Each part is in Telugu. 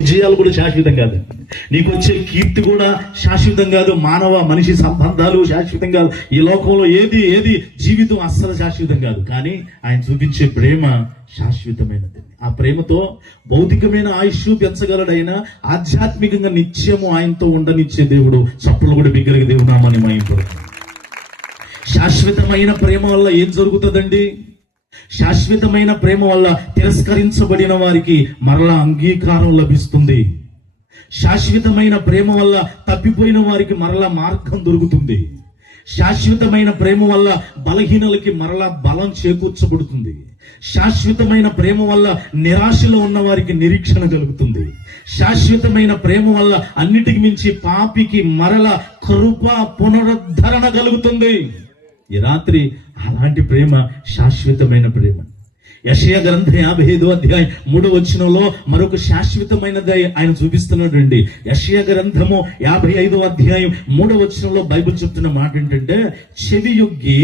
విజయాలు కూడా శాశ్వతం కాదు, నీకు వచ్చే కీర్తి కూడా శాశ్వతం కాదు, మనిషి సంబంధాలు శాశ్వతం కాదు, ఈ లోకంలో ఏది జీవితం అస్సలు శాశ్వతం కాదు. కానీ ఆయన చూపించే ప్రేమ శాశ్వతమైనది. ఆ ప్రేమతో భౌతికమైన ఆయుష్ పెంచగలడైనా ఆధ్యాత్మికంగా నిత్యము ఆయనతో ఉండనిచ్చే దేవుడు. చప్పులు కూడా బిగ్గరగా దేవుడు నామాన్ని మహిమపడుతుంది. శాశ్వతమైన ప్రేమ వల్ల ఏం జరుగుతుందండి? శాశ్వతమైన ప్రేమ వల్ల తిరస్కరించబడిన వారికి మరలా అంగీకారం లభిస్తుంది. శాశ్వతమైన ప్రేమ వల్ల తప్పిపోయిన వారికి మరలా మార్గం దొరుకుతుంది. శాశ్వతమైన ప్రేమ వల్ల బలహీనలకి మరలా బలం చేకూర్చబడుతుంది. శాశ్వతమైన ప్రేమ వల్ల నిరాశలో ఉన్న వారికి నిరీక్షణ కలుగుతుంది. శాశ్వతమైన ప్రేమ వల్ల అన్నిటికి మించి పాపికి మరల కృప పునరుద్ధరణ కలుగుతుంది. ఈ రాత్రి అలాంటి ప్రేమ శాశ్వతమైన ప్రేమ. యెషయా గ్రంథం 55వ అధ్యాయం 3వ వచనంలో మరొక శాశ్వతమైనది ఆయన చూపిస్తున్నాడు అండి. యెషయా గ్రంథము 55వ అధ్యాయం 3వ వచనంలో బైబిల్ చెప్తున్న మాట ఏంటంటే, చెవియొగ్గి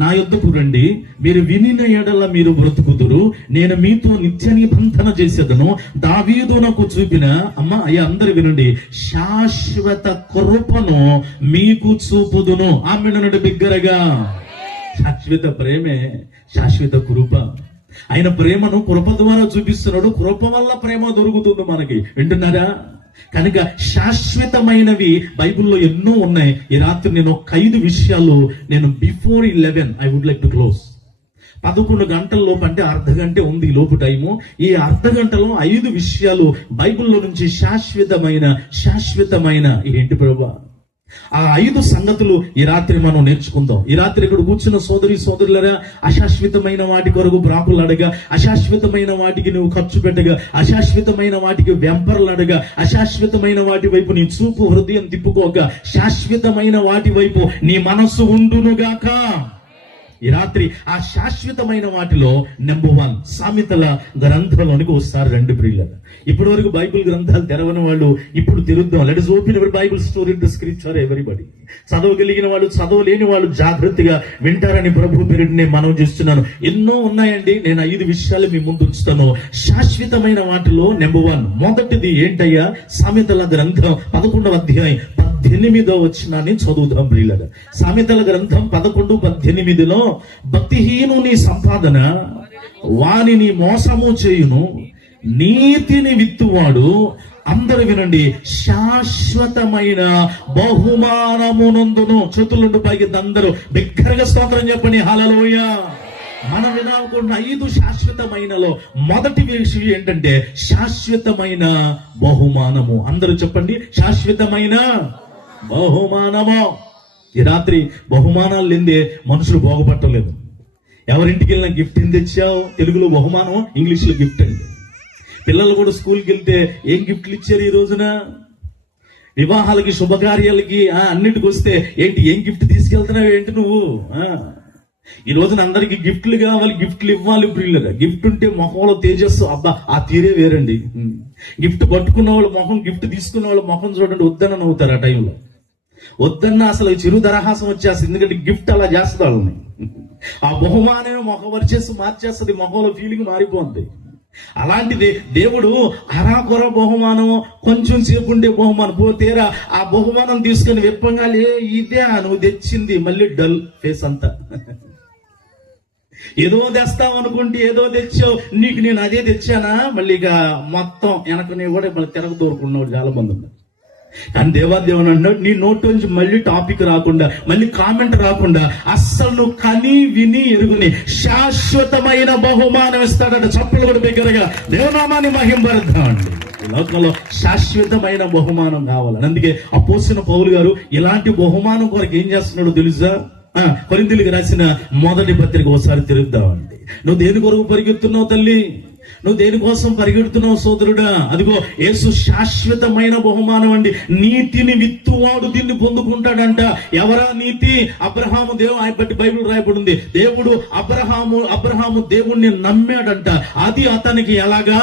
నా యొద్దకు రండి, మీరు వినిన ఎడల మీరు బ్రతుకుదురు, నేను మీతో నిత్య నిబంధన చేసేదను, దావీదునకు చూపిన అయ్యా అందరు వినండి, శాశ్వత కృపను మీకు చూపుదును. ఆమెను బిగ్గరగా. శాశ్వత ప్రేమే శాశ్వత కృప. ఆయన ప్రేమను కృప ద్వారా చూపిస్తున్నాడు. కృప వల్ల ప్రేమ దొరుకుతుంది మనకి. వింటున్నారా? కనుక శాశ్వతమైనవి బైబిల్లో ఎన్నో ఉన్నాయి. ఈ రాత్రి నేను ఒక 5 విషయాలు before 11 I would like to close. 11 గంటల లోపు, అంటే అర్ధ గంట ఉంది ఈ లోపు టైము. ఈ అర్ధ గంటలో 5 విషయాలు బైబిల్లో నుంచి శాశ్వతమైన ఏంటి ప్రభా, ఆ 5 సంగతులు ఈ రాత్రి మనం నేర్చుకుందాం. ఈ రాత్రి ఇక్కడ కూర్చున్న సోదరులరా, అశాశ్వతమైన వాటి కొరకు బ్రాకులాడగా, అశాశ్వతమైన వాటికి నువ్వు ఖర్చు పెట్టగా, అశాశ్వతమైన వాటికి వెంపర్లాడగా, అశాశ్వతమైన వాటి వైపు నీ చూపు హృదయం తిప్పుకోగా, శాశ్వతమైన వాటి వైపు నీ మనస్సు ఉండునుగాక. ఈ రాత్రి ఆ శాశ్వతమైన వాటిలో నెంబర్ 1 సామెతల గ్రంథంలోనికి వస్తారు. 2 ప్రియులను ఇప్పటి వరకు బైబిల్ గ్రంథాలు తెరవని వాళ్ళు ఇప్పుడు తెరుద్దాం. Let us open our Bible story in the scripture everybody. చదవగలిగిన వాళ్ళు, చదవలేని వాళ్ళు జాగ్రత్తగా వింటారని ప్రభు పేరిట నేను మనవి చేస్తున్నాను. ఎన్నో ఉన్నాయండి, నేను 5 విషయాలు మీ ముందు ఉంచుతాను. శాశ్వతమైన వాటిలో నెంబర్ 1 మొదటిది ఏంటయ్యా? సామెతల గ్రంథం 11వ అధ్యాయం 18వ వచనాన్ని చదువుదాం ప్రియులారా. సామెతల గ్రంథం 11:18లో, భక్తిహీనుని సంపాదన వానిని మోసము చేయును, నీతిని విత్తువాడు, అందరూ వినండి, శాశ్వతమైన బహుమానమునందును. చేతులుండి పైకి అందరూ బిగ్గరగా స్తోత్రం చెప్పండి. హల్లెలూయా. మనం వినాలనుకున్న 5 శాశ్వతమైనలో మొదటి విషయం ఏంటంటే శాశ్వతమైన బహుమానము. అందరూ చెప్పండి, శాశ్వతమైన బహుమానము. ఈ రాత్రి బహుమానాలు లేదే మనుషులు బాగుపట్టలేదు. ఎవరింటికి వెళ్ళినా గిఫ్ట్ ఏం తెచ్చావు? తెలుగులో బహుమానం, ఇంగ్లీష్లో గిఫ్ట్ అండి. పిల్లలు కూడా స్కూల్కి వెళ్తే ఏం గిఫ్ట్లు ఇచ్చారు ఈ రోజున? వివాహాలకి, శుభకార్యాలకి, అన్నిటికి వస్తే ఏంటి, ఏం గిఫ్ట్ తీసుకెళ్తున్నావు ఏంటి నువ్వు? ఈ రోజున అందరికి గిఫ్ట్లు కావాలి, గిఫ్ట్లు ఇవ్వాలి ప్రియులుగా. గిఫ్ట్ ఉంటే మొహంలో తేజస్సు, అబ్బా ఆ తీరే వేరండి. గిఫ్ట్ పట్టుకున్న వాళ్ళ మొహం, గిఫ్ట్ తీసుకున్న వాళ్ళ మొహం చూడండి, వద్దన్న నవ్వుతారు. ఆ టైంలో వద్దన్న అసలు చిరు దరహాసం వచ్చేస్తుంది. ఎందుకంటే గిఫ్ట్ అలా చేస్తుంది వాళ్ళని. ఆ బహుమానమే మొహం వచ్చేసి మార్చేస్తుంది, మొహంలో ఫీలింగ్ మారిపోతుంది. అలాంటిది దేవుడు అరాకొర బహుమానం, కొంచెం సేపు ఉండే బహుమానం పోతేరా ఆ బహుమానం తీసుకుని విప్పంగాలే ఇదే నువ్వు తెచ్చింది, మళ్ళీ డల్ ఫేస్ అంతా. ఏదో తెస్తావు అనుకుంటే ఏదో తెచ్చావు, నీకు నేను అదే తెచ్చానా, మళ్ళీ ఇక మొత్తం వెనకనే కూడా మళ్ళీ తిరగ దూరుకున్నాడు చాలా మంది ఉన్నారు. కానీ దేవాదేవుని అన్నాడు, నీ నోటి నుంచి మళ్ళీ టాపిక్ రాకుండా, మళ్ళీ కామెంట్ రాకుండా, అస్సలు నువ్వు కని విని ఎరుగుని శాశ్వతమైన బహుమానం ఇస్తాడట. చప్పలు కూడా దగ్గరగా దేవనామాన్ని మహింపరుద్దామండి. ఈ లోకంలో శాశ్వతమైన బహుమానం కావాలని, అందుకే అపోస్తలుడైన పౌలు గారు ఇలాంటి బహుమానం కొరకు ఏం చేస్తున్నాడో తెలుసా? కొరింథీయులకు రాసిన మొదటి పత్రిక ఒకసారి తిరుగుదామండి. నువ్వు దేని కొరకు పరిగెత్తున్నావు తల్లి? నువ్వు దేనికోసం పరిగెడుతున్నావు సోదరుడా? అదిగో యేసు శాశ్వతమైన బహుమానం అండి. నీతిని విత్తువాడు దీన్ని పొందుకుంటాడంట. ఎవరా నీతి? అబ్రహాము బట్టి బైబిల్ రాయబడింది. దేవుడు అబ్రహాము దేవుణ్ణి నమ్మాడంట. అది అతనికి ఎలాగా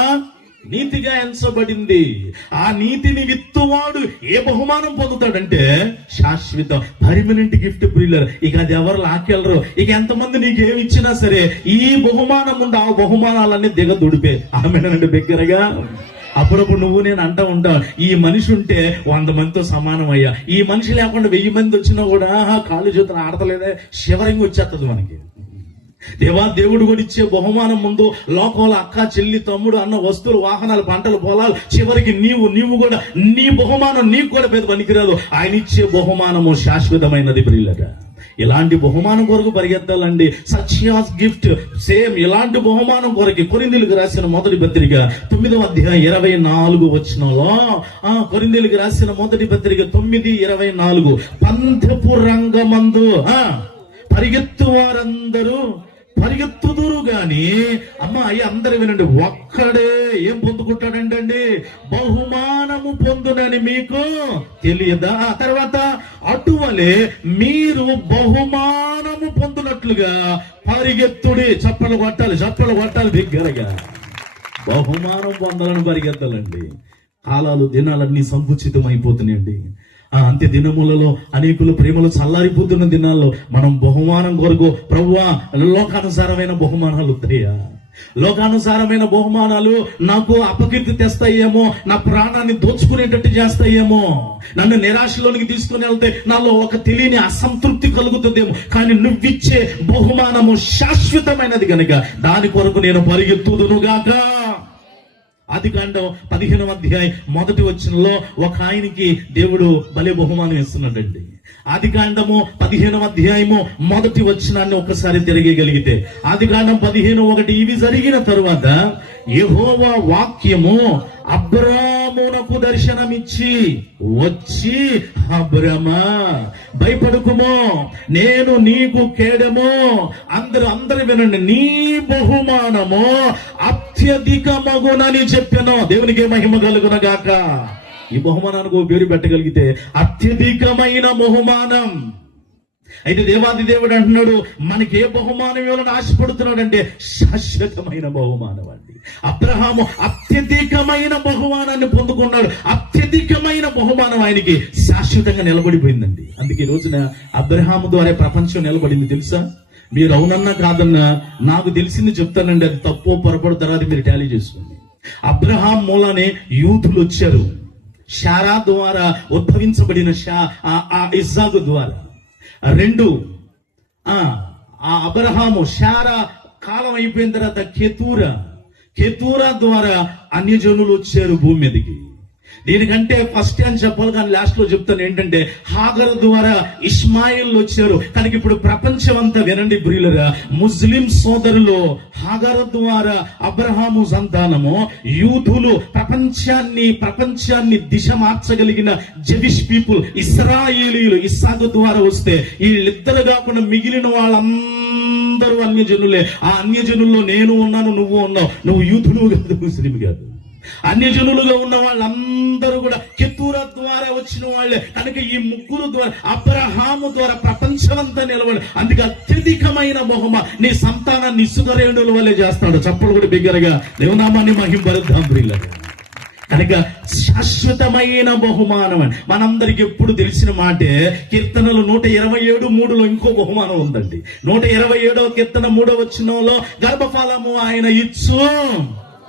నీతిగా ఎంచబడింది. ఆ నీతిని విత్తువాడు ఏ బహుమానం పొందుతాడంటే శాశ్వత పర్మనెంట్ గిఫ్ట్ ప్రియులర్. ఇక అది ఎవరు లాక్కెళ్ళరు. ఇక ఎంతమంది నీకు ఏమి ఇచ్చినా సరే ఈ బహుమానం ఉండి ఆ బహుమానాలన్నీ దిగదుడిపే. ఆమెనండి బిగ్గరగా. అప్పుడప్పుడు నువ్వు నేను అంటా ఉంటావు, ఈ మనిషి ఉంటే 100 మందితో సమానం అయ్యా, ఈ మనిషి లేకుండా 1000 మంది వచ్చినా కూడా కాళ్ళు చేతులు ఆడతలేదే, శివరింగ్ వచ్చేస్తుంది మనకి. దేవుడు కూడా ఇచ్చే బహుమానం ముందు లోకంలో అక్క చెల్లి తమ్ముడు అన్న వస్తువులు వాహనాలు పంటలు పొలాలు, చివరికి నీవు కూడా నీ బహుమానం నీకు కూడా పెద్ద పనికిరాదు. ఆయన ఇచ్చే బహుమానము శాశ్వతమైనది ప్రియులట. ఇలాంటి బహుమానం కొరకు పరిగెత్తాలండి. సచ్ గిఫ్ట్ సేమ్ ఇలాంటి బహుమానం కొరకు కొరింథీయులకు రాసిన మొదటి పత్రిక 9వ అధ్యాయం 24 వచనంలో, కొరింథీయులకు రాసిన మొదటి పత్రిక 9:24, పందెపు రంగమందు పరిగెత్తు వారందరూ పరిగెత్తుదురు గాని, అయ్య అందరూ వినండి, ఒక్కడే ఏం పొందుకుంటాడండి? బహుమానము పొందునని మీకు తెలియదా? తర్వాత అటువలే మీరు బహుమానము పొందునట్లుగా పరిగెత్తుడి. చప్పలు కొట్టాలి దగ్గరగా. బహుమానం పొందాలని పరిగెత్తాలండి. కాలాలు దినాలన్నీ సంకుచితం అయిపోతున్నాయండి. అంత్య దినములలో అనేకులు ప్రేమలు చల్లారిపోతున్న దినాల్లో మనం బహుమానం కొరకు, ప్రభువా లోకానుసారమైన బహుమానాలు వస్తాయా? లోకానుసారమైన బహుమానాలు నాకు అపకీర్తి తెస్తాయేమో, నా ప్రాణాన్ని దోచుకునేటట్టు చేస్తాయేమో, నన్ను నిరాశలోనికి తీసుకుని వెళ్తే నాలో ఒక తెలియని అసంతృప్తి కలుగుతుందేమో. కానీ నువ్విచ్చే బహుమానము శాశ్వతమైనది గనుక దాని కొరకు నేను పరిగెత్తుదునుగాక. ఆదికాండం 15వ అధ్యాయం 1వ వచనంలో ఒక ఆయనకి దేవుడు భలే బహుమానం ఇస్తున్నాడండి. ఆదికాండము 15వ అధ్యాయము 1వ వచనాన్ని ఒకసారి తిరగగలిగితే, ఆదికాండం 15:1, ఇవి జరిగిన తరువాత యెహోవా వాక్యము అబ్రామునకు దర్శనమిచ్చి వచ్చి, అబ్రామా భయపడుకుమో, నేను నీకు కేడము. అందరూ వినండి, నీ బహుమానము అత్యధికమగునని చెప్పాను. దేవునికి మహిమ కలుగునగాక. ఈ బహుమానానికి ఓ పేరు పెట్టగలిగితే అత్యధికమైన బహుమానం. అయితే దేవాది దేవుడు అంటున్నాడు, మనకి ఏ బహుమానం ఇవ్వాలని ఆశపడుతున్నాడు అంటే శాశ్వతమైన బహుమానం అండి. అబ్రహాము అత్యధికమైన బహుమానాన్ని పొందుకున్నాడు. అత్యధికమైన బహుమానం ఆయనకి శాశ్వతంగా నిలబడిపోయిందండి. అందుకే ఈ రోజున అబ్రహాము ద్వారా ప్రపంచం నిలబడింది తెలుసా? మీరు అవునన్నా కాదన్నా నాకు తెలిసింది చెప్తానండి, అది తప్పో పొరపాటు తర్వాత మీరు టాలీ చేసుకోండి. అబ్రహాం మూలానే యూదులు వచ్చారు. శారా ద్వారా ఉద్భవించబడిన ఇస్సాకు ద్వారా. 2 అబ్రహాము శారా కాలం అయిపోయిన తర్వాత కెతూరా ద్వారా అన్యజనులు వచ్చారు భూమి మీదకి. దీనికంటే ఫస్ట్ అని చెప్పాలి, కానీ లాస్ట్ లో చెప్తాను ఏంటంటే హాగరు ద్వారా ఇస్మాయిల్ వచ్చారు. కనుక ఇప్పుడు ప్రపంచం అంతా వినండి ప్రియులరా, ముస్లిం సోదరులు హాగరు ద్వారా అబ్రహాము సంతానము, యూదులు ప్రపంచాన్ని దిశ మార్చగలిగిన జెవిష్ పీపుల్, ఇస్రాయేలీలు ఇస్సాకు ద్వారా వస్తే, వీళ్ళిద్దరు కాకుండా మిగిలిన వాళ్ళందరూ అన్యజనులే. ఆ అన్యజనుల్లో నేను ఉన్నాను, నువ్వు ఉన్నావు. నువ్వు యూదులు కాదు, ముస్లిం కాదు. అన్యజనులుగా ఉన్న వాళ్ళందరూ కూడా కెతూరా ద్వారా వచ్చిన వాళ్ళే. కనుక ఈ ముగ్గురు ద్వారా, అబ్రహాము ద్వారా ప్రపంచమంతా నిలబడి. అందుకే అత్యధికమైన బహుమా నీ సంతానాన్ని ఇసుకరేణుల వల్లే చేస్తాడు. చప్పలు కూడా బిగ్గరగా దేవునామాన్ని మహింపరుద్దాం ప్రియులారా. కనుక శాశ్వతమైన బహుమానం అని మనందరికి ఎప్పుడు తెలిసిన మాటే. కీర్తనలు 127:3 ఇంకో బహుమానం ఉందండి. 127వ కీర్తన 3వ వచనంలో గర్భఫలము ఆయన ఇచ్చు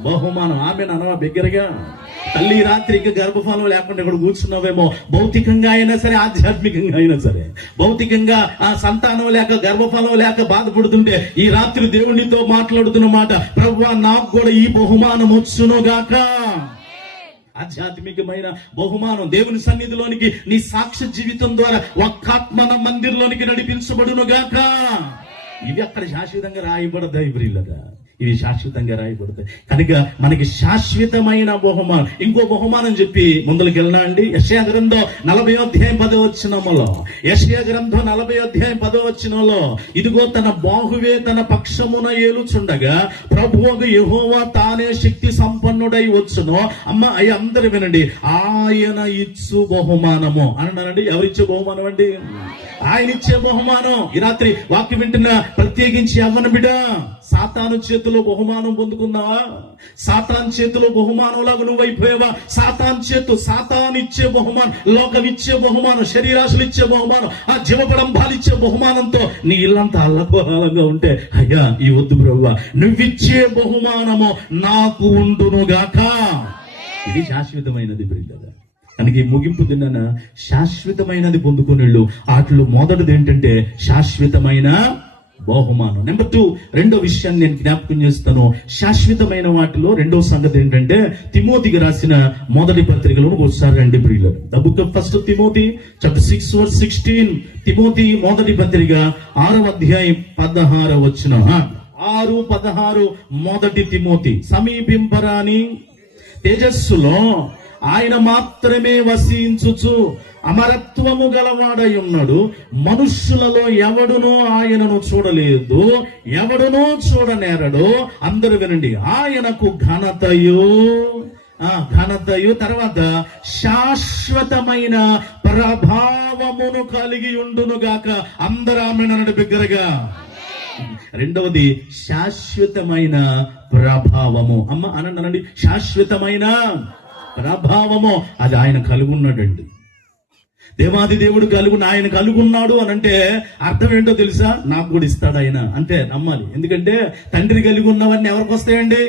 బహుమానం. ఆమె అనవా బిగ్గరగా. తల్లి రాత్రికి గర్భఫలం లేకుండా ఇక్కడ కూర్చున్నావేమో, భౌతికంగా అయినా సరే ఆధ్యాత్మికంగా అయినా సరే. భౌతికంగా సంతానం లేక గర్భఫలం లేక బాధపడుతుంటే ఈ రాత్రి దేవునితో మాట్లాడుతున్న మాట, ప్రభువా నాకు కూడా ఈ బహుమానం వచ్చునుగాక. ఆధ్యాత్మికమైన బహుమానం దేవుని సన్నిధిలోనికి నీ సాక్ష్య జీవితం ద్వారా ఒక్కాత్మన మందిర్లోనికి నడిపించబడునుగాక. ఇవి అక్కడ శాశ్వతంగా రాయబడతాయి ప్రియులరా. ఇవి శాశ్వతంగా రాయబడతాయి. కనుక మనకి శాశ్వతమైన బహుమానం. ఇంకో బహుమానం చెప్పి ముందుకు వెళ్ళినా అండి. యెషయా గ్రంథం 40వ అధ్యాయం 10వ వచనంలో, యెషయా గ్రంథం 40వ అధ్యాయం 10వ వచనంలో, ఇదిగో తన బాహువే తన పక్షమున ఏలుచుండగా ప్రభువుకు యెహోవా తానే శక్తి సంపన్నుడై వచ్చును. అందరూ వినండి, ఆయన ఇచ్చు బహుమానము అన్నారండి. ఎవరిచ్చే బహుమానం అండి? ఆయన ఇచ్చే బహుమానం. ఈ రాత్రి వాక్యం వింటున్నా ప్రత్యేకించి యవ్వన బిడ్డ, సాతాను చేతిలో బహుమానం పొందుకున్నావా? సాతాన్ చేతిలో బహుమానంలాగా నువ్వు అయిపోయావా? సాతాన్ ఇచ్చే బహుమానం, లోకం ఇచ్చే బహుమానం, శరీరాశులు ఇచ్చే బహుమానం, ఆ జీవపడంబాలు ఇచ్చే బహుమానంతో నీ ఇల్లంతా అల్లకోలాలంగా ఉంటే, అయ్యా ఈ వద్దు ప్రభువా, నువ్విచ్చే బహుమానము నాకు ఉండునుగాక. ఇది శాశ్వతమైనది ప్రియులారా. కనుక ఈ ముగింపు దినాన శాశ్వతమైనది పొందుకునేళ్ళు వాటిలో మొదటిది ఏంటంటే శాశ్వతమైన బహుమానం. నెంబర్ 2, రెండో విషయాన్ని నేను జ్ఞాపకం చేస్తాను. శాశ్వతమైన వాటిలో రెండో సంగతి ఏంటంటే తిమోతికి రాసిన మొదటి పత్రికలో ఒకసారి రండి ప్రియులారా. The book of first Timothy chapter 6:16. Timothy మొదటి పత్రిక 6వ అధ్యాయం 16వ వచనం. 6:16 మొదటి తిమోతి. సమీపింపరాని తేజస్సులో ఆయన మాత్రమే వసించుచు అమరత్వము గలవాడై ఉన్నాడు. మనుష్యులలో ఎవడునూ ఆయనను చూడలేదు, ఎవడునూ చూడనేరడు. అందరూ వినండి. ఆయనకు ఘనతయు తర్వాత శాశ్వతమైన ప్రభావమును కలిగి ఉండునుగాక. అందరూ ఆమేన్ బిగ్గరగా. రెండవది శాశ్వతమైన ప్రభావము. అమ్మ అనండి, శాశ్వతమైన ప్రభావము అది ఆయన కలిగి ఉన్నాడండి. దేవాది దేవుడు ఆయన కలుగున్నాడు అని అంటే అర్థం ఏంటో తెలుసా? నాకు కూడా ఇస్తాడు ఆయన అంటే నమ్మాలి. ఎందుకంటే తండ్రి కలిగి ఉన్నవన్నీ ఎవరికి వస్తాయండి?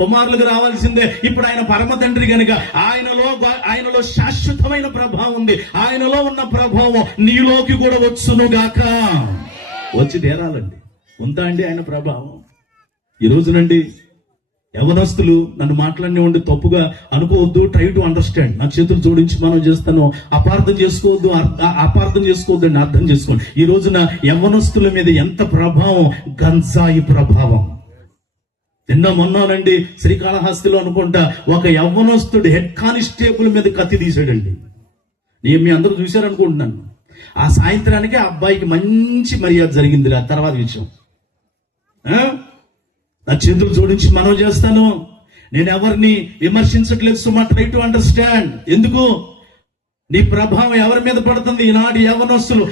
కుమారులకు రావాల్సిందే. ఇప్పుడు ఆయన పరమ తండ్రి కనుక ఆయనలో శాశ్వతమైన ప్రభావం ఉంది. ఆయనలో ఉన్న ప్రభావం నీలోకి కూడా వచ్చునుగాక. వచ్చి తీరాలండి. ఉందా అండి ఆయన ప్రభావం? ఈ రోజునండి యవనస్తులు నన్ను మాట్లాడినివ్వండి, తప్పుగా అనుకోవద్దు. Try to understand. నా చేతులు జోడించి మనం చేస్తాను. అపార్థం చేసుకోవద్దు అండి, అర్థం చేసుకోండి. ఈ రోజున యవనస్తుల మీద ఎంత ప్రభావం! గంజాయి ప్రభావం. నిన్న మొన్నానండి శ్రీకాళహస్తిలో అనుకుంటా ఒక యవ్వనస్తుడు హెడ్ కానిస్టేబుల్ మీద కత్తి తీసాడండి. నేను మీ అందరూ చూశారనుకుంటున్నాను. ఆ సాయంత్రానికి ఆ అబ్బాయికి మంచి మర్యాద జరిగింది. ఆ తర్వాత విషయం నా చేతులు జోడించి మనం చేస్తాను. నేను ఎవరిని విమర్శించట్లేదు సుమా. Try to understand. ఎందుకు? నీ ప్రభావం ఎవరి మీద పడుతుంది? ఈనాడు యవనస్తులు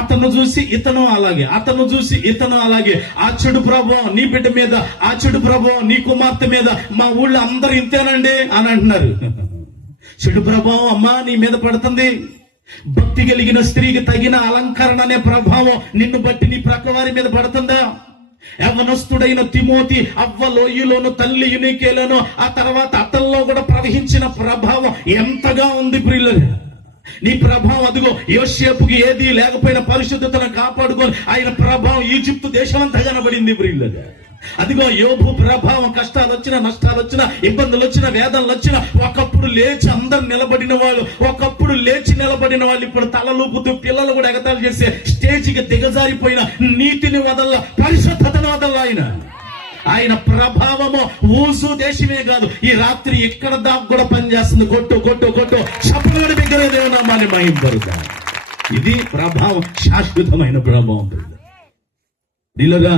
అతను చూసి ఇతను అలాగే, అతను చూసి ఇతను అలాగే. ఆ చెడు ప్రభావం నీ బిడ్డ మీద, ఆ చెడు ప్రభావం నీ కుమార్తె మీద. మా ఊళ్ళో అందరు ఇంతేనండి అని అంటున్నారు. చెడు ప్రభావం అమ్మా నీ మీద పడుతుంది. భక్తి కలిగిన స్త్రీకి తగిన అలంకరణ అనే ప్రభావం నిన్ను బట్టి నీ ప్రక్క వారి మీద పడుతుందా? యవనస్తుడైన తిమోతి అవ్వ లోయలోను తల్లి యునికేలోను ఆ తర్వాత అతల్లో కూడా ప్రవహించిన ప్రభావం ఎంతగా ఉంది ప్రియులారా. నీ ప్రభావం అదిగో యోసేపుకి ఏది లేకపోయినా పరిశుద్ధతను కాపాడుకొని ఆయన ప్రభావం ఈజిప్టు దేశం అంతా కనబడింది ప్రియులారా. అదిగో యోబు ప్రభావం కష్టాలు వచ్చినా, నష్టాలు వచ్చినా, ఇబ్బందులు వచ్చినా, వేదనలు వచ్చినా ఒకప్పుడు లేచి అందరు నిలబడిన వాళ్ళు, ఒకప్పుడు లేచి నిలబడిన వాళ్ళు ఇప్పుడు తలలూపుతూ పిల్లలు కూడా ఎగతాళి చేసే స్టేజికి దిగజారిపోయిన నీతిని వదల, పరిశుద్ధతను వదల ఆయన ప్రభావము ఊసు దేశమే కాదు, ఈ రాత్రి ఇక్కడ దాకా కూడా పనిచేస్తుంది. కొట్టు చప్పటి దగ్గర దేవునామాన్ని మహింపరుతా. ఇది ప్రభావం, శాశ్వతమైన ప్రభావం. నీళ్ళగా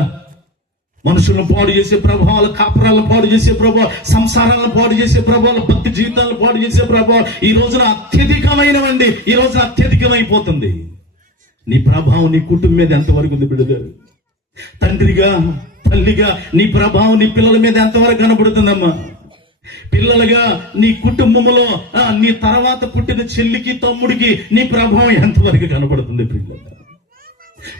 మనుషులను పాడు చేసే ప్రభావాలు, కాపురాలను పాడు చేసే ప్రభావం, సంసారాలను పాడు చేసే ప్రభావాలు, భక్తి జీవితాలను పాడు చేసే ప్రభావం ఈ రోజున అత్యధికమైనవండి. ఈ రోజున అత్యధికమైపోతుంది. నీ ప్రభావం నీ కుటుంబం మీద ఎంతవరకు ఉంది బిడ్డ? తండ్రిగా, తల్లిగా నీ ప్రభావం నీ పిల్లల మీద ఎంతవరకు కనబడుతుందమ్మా? పిల్లలుగా నీ కుటుంబంలో నీ తర్వాత పుట్టిన చెల్లికి, తమ్ముడికి నీ ప్రభావం ఎంతవరకు కనబడుతుంది పిల్లలు?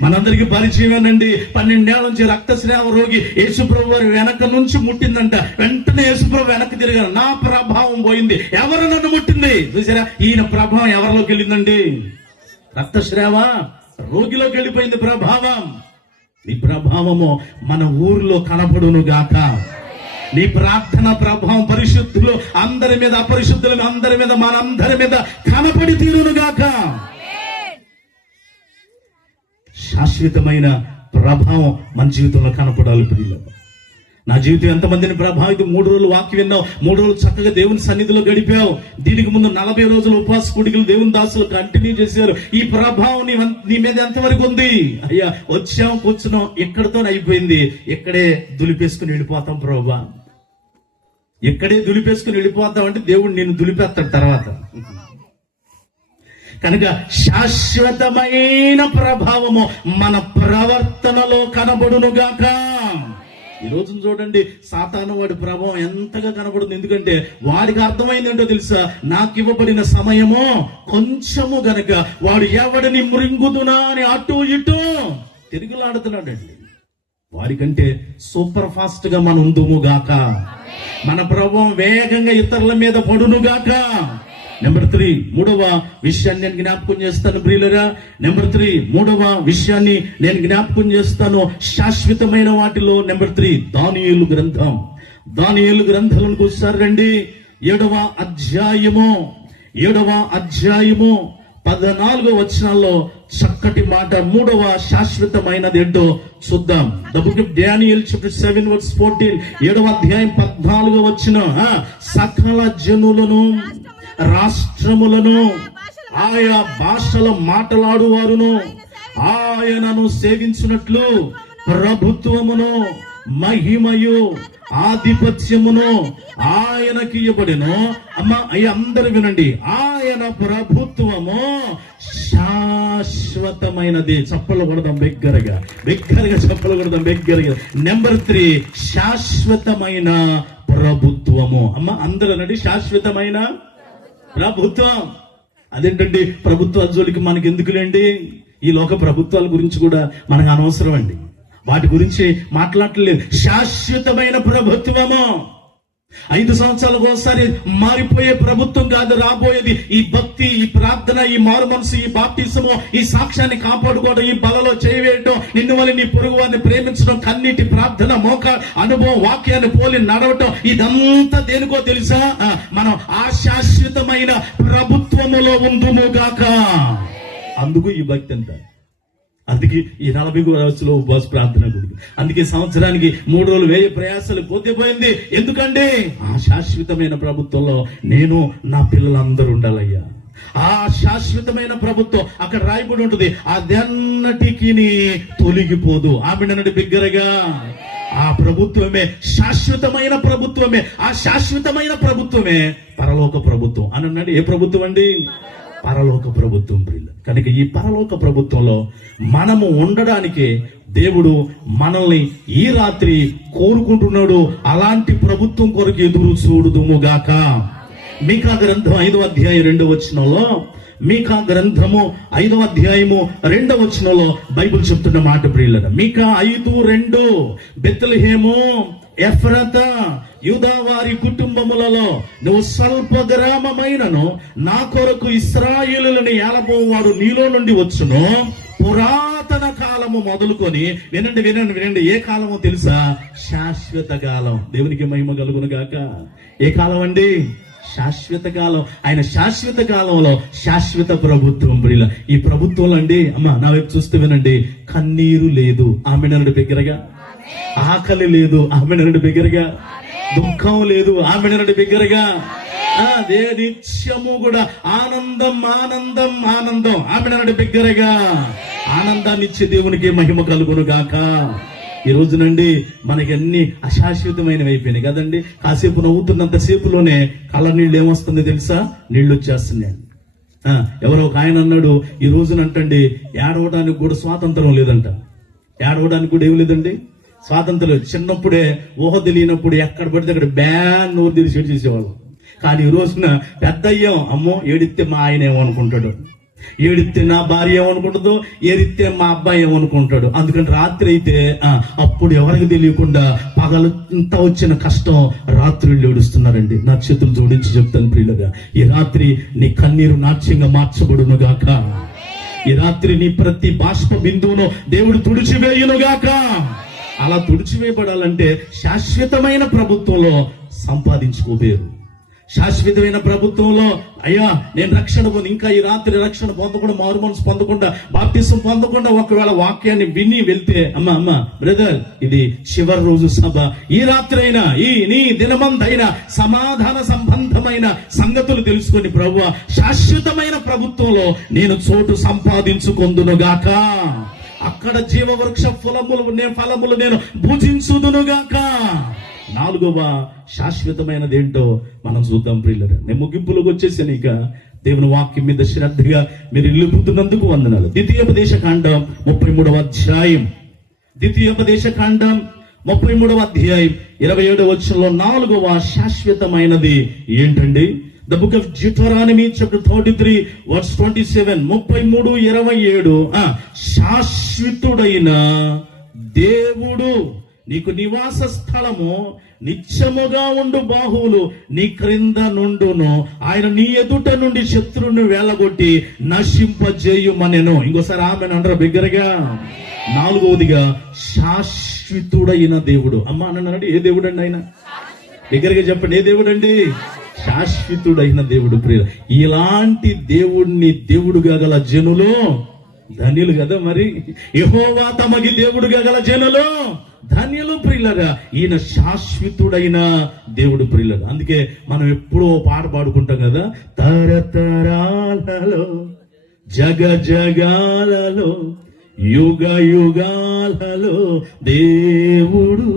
మనందరికి పరిచయమేనండి. 12 ఏళ్ల నుంచి రక్తస్రావ రోగి యేసుప్రభు వారి వెనక నుంచి ముట్టిందంట. వెంటనే యేసుప్రభు వెనక్కి తిరిగాను. నా ప్రభావం పోయింది. ఎవరు నన్ను ముట్టింది? చూసారా, ఈయన ప్రభావం ఎవరిలోకి వెళ్ళిందండి? రక్తస్రావ రోగిలోకి వెళ్ళిపోయింది ప్రభావం. నీ ప్రభావము మన ఊర్లో కనపడును గాక. నీ ప్రార్థన ప్రభావం పరిశుద్ధులు అందరి మీద, అపరిశుద్ధులు అందరి మీద, మనందరి మీద కనపడి తీరును గాక. శాశ్వతమైన ప్రభావం మన జీవితంలో కనపడాలి ప్రియులారా. నా జీవితం ఎంతమందిని ప్రభావితం. 3 రోజులు వాక్యం విన్నావు, 3 రోజులు చక్కగా దేవుని సన్నిధిలో గడిపావు. దీనికి ముందు 40 రోజులు ఉపవాస కూడికలు దేవుని దాసులు కంటిన్యూ చేశారు. ఈ ప్రభావం నీ మీద ఎంతవరకు ఉంది? అయ్యా వచ్చాం, కూర్చున్నాం, ఇక్కడితో అయిపోయింది. ఇక్కడే దులిపేసుకుని వెళ్ళిపోతాం ప్రభా. ఇక్కడే దులిపేసుకుని వెళ్ళిపోతాం అంటే దేవుడు నిన్ను దులిపేస్తాడు తర్వాత. కనుక శాశ్వతమైన ప్రభావము మన ప్రవర్తనలో కనబడునుగాక. ఈ రోజున చూడండి, సాతాను వాడి ప్రభావం ఎంతగా కనబడుతుంది. ఎందుకంటే వాడికి అర్థమైంది ఏంటో తెలుసా? నాకు ఇవ్వబడిన సమయము కొంచెము గనక వాడు ఎవడిని మృంగుదునా అని అటు ఇటు తిరుగులాడుతున్నాడండి. వారికంటే సూపర్ ఫాస్ట్ గా మనం ఉందుము గాక. మన ప్రభావం వేగంగా ఇతరుల మీద పడును గాక. నెంబర్ 3, మూడవ విషయాన్ని నేను జ్ఞాపకం చేస్తాను ప్రియులరా. నెంబర్ 3, మూడవ విషయాన్ని నేను జ్ఞాపకం చేస్తాను. శాశ్వతమైన వాటిలో నెంబర్ 3 దానియేలు గ్రంథం. దానియేలు గ్రంథాలను ఒకసారి రండి. 7వ అధ్యాయము 14వ వచనాల్లో చక్కటి మాట. 3వ శాశ్వతమైనది ఏంటో చూద్దాం. The book of Daniel chapter 7 verse 14, 7వ అధ్యాయం 14వ వచనం. సకల జనులను, రాష్ట్రములను, ఆయా భాషల మాట్లాడువారును ఆయనను సేవించినట్లు ప్రభుత్వమును, మహిమయు, ఆధిపత్యమును ఆయనకి ఇవ్వబడెను. అందరూ వినండి. ఆయన ప్రభుత్వము శాశ్వతమైనది. చప్పలు కొడదాం బిగ్గరగా చప్పలు కొడదాం బిగ్గరగా. నెంబర్ 3 శాశ్వతమైన ప్రభుత్వము. అందరూ అనండి, శాశ్వతమైన ప్రభుత్వం. అదేంటండి ప్రభుత్వాల జోలికి మనకి ఎందుకులేండి? ఈ లోక ప్రభుత్వాల గురించి కూడా మనకు అనవసరం అండి. వాటి గురించి మాట్లాడలేదు. శాశ్వతమైన ప్రభుత్వము 5 సంవత్సరాలకు ఒకసారి మారిపోయే ప్రభుత్వం కాదు రాబోయేది. ఈ భక్తి, ఈ ప్రార్థన, ఈ మారు మనసు, ఈ బాప్టిజము, ఈ సాక్ష్యాన్ని కాపాడుకోవడం, ఈ బలలో చేయవేయడం, నిన్ను వల్ల నీ పొరుగు వారిని ప్రేమించడం, కన్నీటి ప్రార్థన, మోక అనుభవం, వాక్యాన్ని పోలి నడవటం, ఇదంతా దేనికో తెలుసా? మనం ఆ శాశ్వతమైన ప్రభుత్వములో ఉందుము గాక. అందుకు ఈ భక్తి అంతా. అందుకే ఈ 40 రోజులు ఉపవాస ప్రార్థన గురించి. అందుకే సంవత్సరానికి 3 రోజులు వేయ ప్రయాసాలు పోతే. ఎందుకంటే ఆ శాశ్వతమైన ప్రభుత్వంలో నేను, నా పిల్లలందరూ ఉండాలయ్యా. ఆ శాశ్వతమైన ప్రభుత్వం అక్కడ రాయబడి ఉంటుంది. అదన్నటికి తొలగిపోదు. ఆమెనండి బిగ్గరగా. ఆ ప్రభుత్వమే శాశ్వతమైన ప్రభుత్వమే. ఆ శాశ్వతమైన ప్రభుత్వమే పరలోక ప్రభుత్వం అని అన్నాడు. ఏ ప్రభుత్వం అండి? పరలోక ప్రభుత్వం. కనుక ఈ పరలోక ప్రభుత్వంలో మనము ఉండడానికి దేవుడు మనల్ని ఈ రాత్రి కోరుకుంటున్నాడు. అలాంటి ప్రభుత్వం కొరకు ఎదురు చూడుదుముగాక. మీకా గ్రంథం 5వ అధ్యాయం 2వ వచనంలో, మీకా గ్రంథము 5వ అధ్యాయము 2వ వచనంలో బైబిల్ చెప్తున్న మాట ప్రియులరా. మీకా 5:2, బెత్లెహేము, ఎఫ్రాతా, యూదా వారి కుటుంబములలో నువ్వు స్వల్ప గ్రామమైనను నా కొరకు ఇశ్రాయేలులను ఏలబోవాడు నీలో నుండి వచ్చును. పురాతన కాలము మొదలుకొని, వినండి, ఏ కాలమో తెలుసా? శాశ్వత కాలం. దేవునికి మహిమ కలుగును గాక. ఏ కాలం అండి? శాశ్వత కాలం. ఆయన శాశ్వత కాలంలో శాశ్వత ప్రభుత్వం. ప్రియుల, ఈ ప్రభుత్వంలో అండి నా వైపు చూస్తే వినండి, కన్నీరు లేదు. ఆమెనండి బిగ్గరగా. ఆకలి లేదు. ఆమెనండి బిగ్గరగా. దుఃఖం లేదు. ఆమెనండి బిగ్గరగా. అదే నిత్యము కూడా ఆనందం. ఆమెనండి బిగ్గరగా. ఆనందాన్ని ఇచ్చే దేవునికి మహిమ కలుగును గాక. ఈ రోజునండి మనకి అన్ని అశాశ్వతమైనవి అయిపోయినాయి కదండి. కాసేపు నవ్వుతున్నంత సేపులోనే కళ్ళ నీళ్ళు ఏమొస్తుంది తెలుసా? నీళ్లు వచ్చేస్తున్నాయి. ఎవరో ఒక ఆయన అన్నాడు, ఈ రోజునంటండి ఏడవడానికి కూడా స్వాతంత్రం లేదంట. ఏడవడానికి కూడా ఏం లేదండి, స్వాతంత్రం లేదు. చిన్నప్పుడే ఊహ తెలియనప్పుడు ఎక్కడ పడితే అక్కడ బ్యాన్ నోరు తెలిసి చేసేవాళ్ళు. కానీ ఈ రోజున పెద్ద అయ్యాం, అమ్మో ఏడిస్తే మా ఆయన ఏమనుకుంటాడు, ఏడిస్తే నా భార్య ఏమనుకుంటుందో, ఏడిస్తే మా అబ్బాయి ఏమనుకుంటాడు. అందుకని రాత్రి అయితే అప్పుడు ఎవరికి తెలియకుండా పగలంతా వచ్చిన కష్టం రాత్రులు ఏడుస్తున్నారండి. నా చేతులు జోడించి చెప్తాను ప్రియులుగా, ఈ రాత్రి నీ కన్నీరు నాట్యంగా మార్చబడును గాక. ఈ రాత్రి నీ ప్రతి బాష్ప బిందువును దేవుడు తుడిచివేయును గాక. అలా తుడిచివేయబడాలంటే శాశ్వతమైన ప్రభుత్వంలో సంపాదించుకోలేరు. శాశ్వతమైన ప్రభుత్వంలో అయ్యా నేను రక్షణ పొంది, ఇంకా ఈ రాత్రి రక్షణ పొందకుండా, మారు మనసు పొందకుండా, బాప్టిజం పొందకుండా ఒకవేళ వాక్యాన్ని విని వెళ్తే, అమ్మ బ్రదర్, ఇది చివరి రోజు సభ. ఈ రాత్రి అయినా, ఈ నీ దినమందైనా సమాధాన సంబంధమైన సంగతులు తెలుసుకొని ప్రభువా శాశ్వతమైన ప్రభుత్వంలో నేను చోటు సంపాదించుకొందునుగాక. అక్కడ జీవవృక్ష ఫలములు నేను భుజించుదునుగాక. 4వ శాశ్వతమైనది ఏంటో మనం చూద్దాం ప్రియులరా. నేను ముగింపులోకి వచ్చేసాను. ఇక దేవుని వాక్యం మీద శ్రద్ధగా మీరు నిలుపుతున్నందుకు వందనాలు. ద్వితీయోపదేశకాండం 33వ అధ్యాయం, ద్వితీయోపదేశకాండం 33వ అధ్యాయం 27వ వచనంలో 4వ శాశ్వతమైనది ఏంటండి? The book of Deuteronomy chapter 33 verse 27, 33:27 శాశ్వతుడైన దేవుడు నీకు నివాస స్థలము, నిత్యముగా ఉండు బాహువులు నీ క్రింద నుండును. ఆయన నీ ఎదుట నుండి శత్రువుని వేలగొట్టి నశింపజేయుమనెను. ఇంకోసారి ఆమెను అంటారు బిగ్గరగా. నాలుగవదిగా శాశ్వతుడైన దేవుడు. అమ్మ అన్నాడు, ఏ దేవుడు అండి ఆయన? బిగ్గరగా చెప్పండి, ఏ దేవుడు అండి? శాశ్వతుడైన దేవుడు. ప్రియులు, ఇలాంటి దేవుడిని దేవుడుగా గల జనులు ధన్యులు కదా. మరి యెహోవా తమకి దేవుడుగా గల జనులు ధన్యులు. ప్రియులరా, ఈయన శాశ్వతుడైన దేవుడు. ప్రియులరా, అందుకే మనం ఎప్పుడో పాట పాడుకుంటాం కదా, తరతరాలలో జగాలలో యుగ యుగాలలో దేవుడు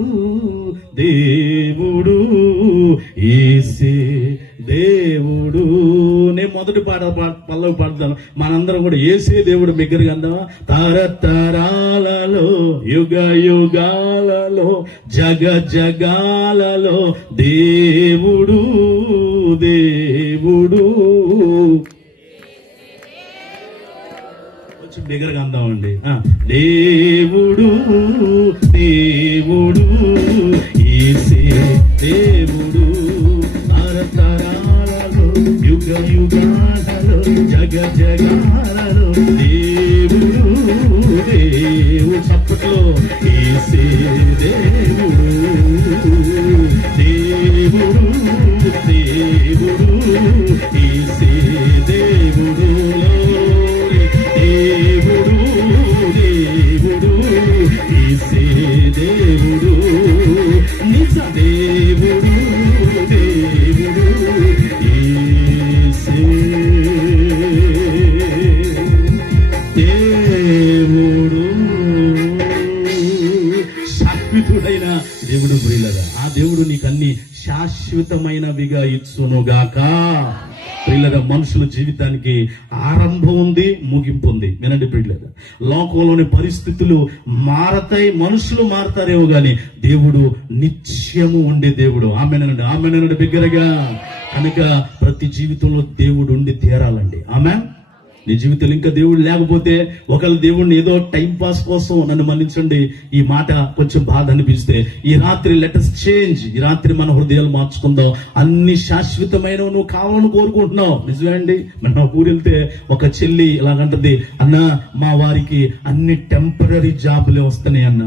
దేవుడు యేసే దేవుడు. నేను మొదటి పల్లవి పాడతాను, మనందరం కూడా యేసే దేవుడు బిగ్గరగా అందామా? తరతరాలలో యుగ యుగాలలో జగాలలో దేవుడు దేవుడు. బిగ్గరగా అందామండి. దేవుడు దేవుడు యేసే దేవుడు. తరతరాలలో యుగ యుగాలలో జగాలలో దేవుడు దేవుడు. చప్పట్లో యేసే దేవుడు దేవుడు దేవుడు యేసే దేవుడు దేవుడు దేవుడు యేసే దేవుడు నిజ దేవుడు దేవుడు యేసే దేవుడు. శాశ్వతుడైన దేవుడు. ప్రియులరా, ఆ దేవుడు నీకు అన్ని శాశ్వతమైనవిగా ఇచ్చునుగాక. ప్రియులరా, మనుషుల జీవితానికి ఆరంభం ఉంది, ముగింపు ఉంది. వినండి ప్రియులరా, లోకంలోని పరిస్థితులు మారతాయి, మనుషులు మారతారేమో గాని దేవుడు నిత్యము ఉండే దేవుడు. ఆమెనండి ఆమెనండి బిగ్గరగా. కనుక ప్రతి జీవితంలో దేవుడు ఉండి తీరాలండి. ఆమె నీ జీవితంలో ఇంకా దేవుడు లేకపోతే, ఒకవేళ దేవుడిని ఏదో టైం పాస్ కోసం, నన్ను మన్నించండి ఈ మాట కొంచెం బాధ అనిపిస్తే, ఈ రాత్రి లెటర్స్ చేంజ్. ఈ రాత్రి మన హృదయాలు మార్చుకుందాం. అన్ని శాశ్వతమైన నువ్వు కావాలని కోరుకుంటున్నావు, నిజమే అండి. మన ఊరు వెళ్తే ఒక చెల్లి ఇలాగంటది, అన్న మా వారికి అన్ని టెంపరీ జాబులే వస్తున్నాయి అన్న.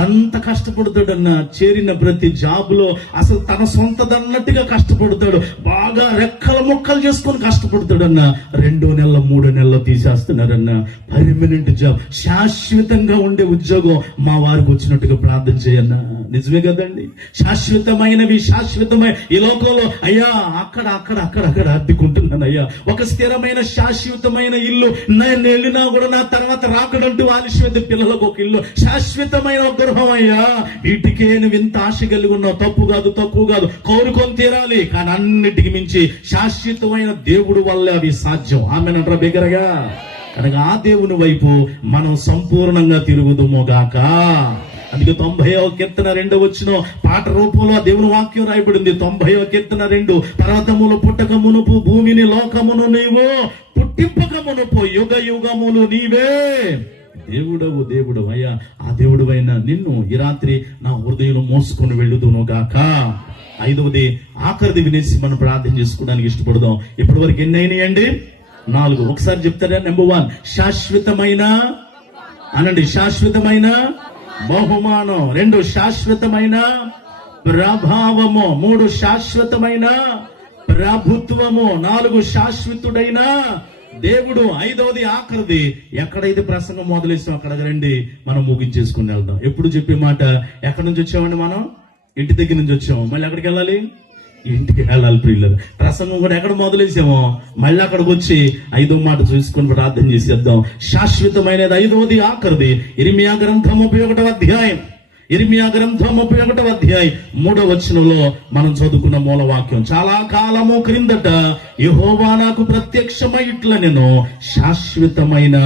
ఎంత కష్టపడతాడన్నా, చేరిన ప్రతి జాబులో అసలు తన సొంతదన్నట్టుగా కష్టపడతాడు, బాగా రెక్కల ముక్కలు చేసుకొని కష్టపడతాడన్నా. 2 నెలలు 3 నెలలు తీసేస్తున్నారన్నా. పర్మనెంట్ జాబ్, శాశ్వతంగా ఉండే ఉద్యోగం మా వారికి వచ్చినట్టుగా ప్రార్థన చేయన్నా. నిజమే కదండి. శాశ్వతమైనవి, శాశ్వతమైన ఈ లోకంలో అయ్యా అక్కడ అక్కడ అక్కడ అక్కడ అద్దెకుంటున్నాను అయ్యా. ఒక స్థిరమైన శాశ్వతమైన ఇల్లు నేను వెళ్ళినా కూడా నా తర్వాత రాకడంటూ ఆలస్యం, పిల్లలకు ఒక ఇల్లు, శాశ్వతమైన గృహం అయ్యా. వీటికే నువ్వు ఇంత ఆశ కలిగి ఉన్నావు. తప్పు కాదు, తక్కువ కాదు, కోరుకొని తీరాలి. కానీ అన్నిటికి మించి శాశ్వతమైన దేవుడు వల్లే అవి సాధ్యం. ఆమెనంటారా బిగ్గరగా. కనుక ఆ దేవుని వైపు మనం సంపూర్ణంగా తిరుగుదుమోగాక. అందుకే 90వ కీర్తన 2వ వచనం పాట రూపంలో దేవుని వాక్యం రాయబడింది. 90వ కీర్తన 2, పర్వతములు పుట్టక మునుపు భూమిని లోకమును నీవు పుట్టింపక మునుపు యుగ యుగములు నీవే దేవుడవు దేవుడు అయ్యా. ఆ దేవుడు అయినా నిన్ను ఈ రాత్రి నా హృదయంలో మోసుకొని వెళ్ళుదును గాక. 5వది ఆఖరిది వినేసి మనం ప్రార్థన చేసుకోవడానికి ఇష్టపడదాం. ఇప్పటి వరకు ఎన్ని అయినాయండి? 4. ఒకసారి చెప్తారా? నెంబర్ 1 శాశ్వతమైన అనండి, శాశ్వతమైన బహుమానం. 2 శాశ్వతమైన ప్రభావము. 3 శాశ్వతమైన ప్రభుత్వము. 4 శాశ్వతుడైన దేవుడు. 5వది ఆఖరిది. ఎక్కడైతే ప్రసంగం మొదలేసాం అక్కడికి రండి, మనం ముగించేసుకుని వెళ్దాం. ఎప్పుడు చెప్పే మాట, ఎక్కడి నుంచి వచ్చామండి? మనం ఇంటి దగ్గర నుంచి వచ్చాము. మళ్ళీ ఎక్కడికి వెళ్ళాలి? ఇంటికి వెళ్ళాలి. ప్రియులు, ప్రసంగం కూడా ఎక్కడ మొదలేసామో మళ్ళీ అక్కడికి వచ్చి 5వ మాట చూసుకొని ప్రార్థన చేసేద్దాం. శాశ్వతమైనది 5వది ఆఖరిది. ఇర్మియా గ్రంథం 31వ అధ్యాయం. ఇర్మియా గ్రంథం 31వ అధ్యాయం 3వ వచనంలో మనం చదువుకున్న మూలవాక్యం. చాలా కాలము క్రిందట యెహోవా నాకు ప్రత్యక్షమై ఇట్లా, నేను శాశ్వతమైన